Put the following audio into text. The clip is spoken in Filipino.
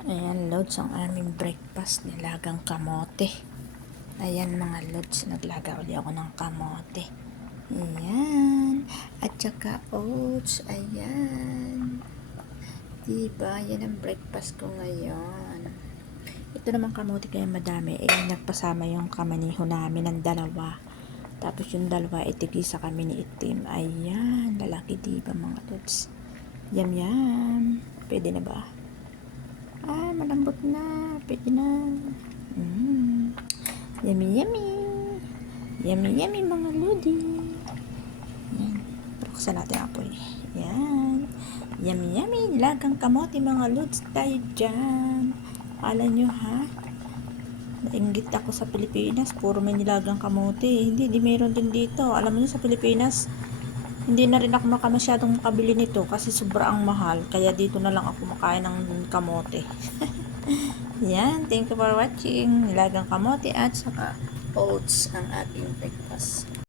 Ayan, loads ang aming breakfast, nilagang kamote. Ayan mga loads, naglaga ulit ako ng kamote. Ayan, at saka oats, ayan. Diba, yan ang breakfast ko ngayon. Ito naman kamote kaya madami, nagpasama yung kamaniho namin ng dalawa. Tapos yung dalawa, itigisa kami ni Itim. Ayan, lalaki diba mga loads. Yum yum, pwede na ba? Malambot na. Pwede na. Yummy, yummy. Yummy, yummy mga lodi. Yan. Buksan natin ang apoy. Yan. Yummy, yummy. Nilagang kamote mga lods tayo dyan. Alam nyo ha? Nainggit ako sa Pilipinas. Puro may nilagang kamote. Hindi, di meron din dito. Alam mo sa Pilipinas, hindi na rin ako masyadong makabili nito kasi sobrang mahal. Kaya dito na lang ako makain ng kamote. Yan, thank you for watching. Nilagang kamote at saka oats ang ating breakfast.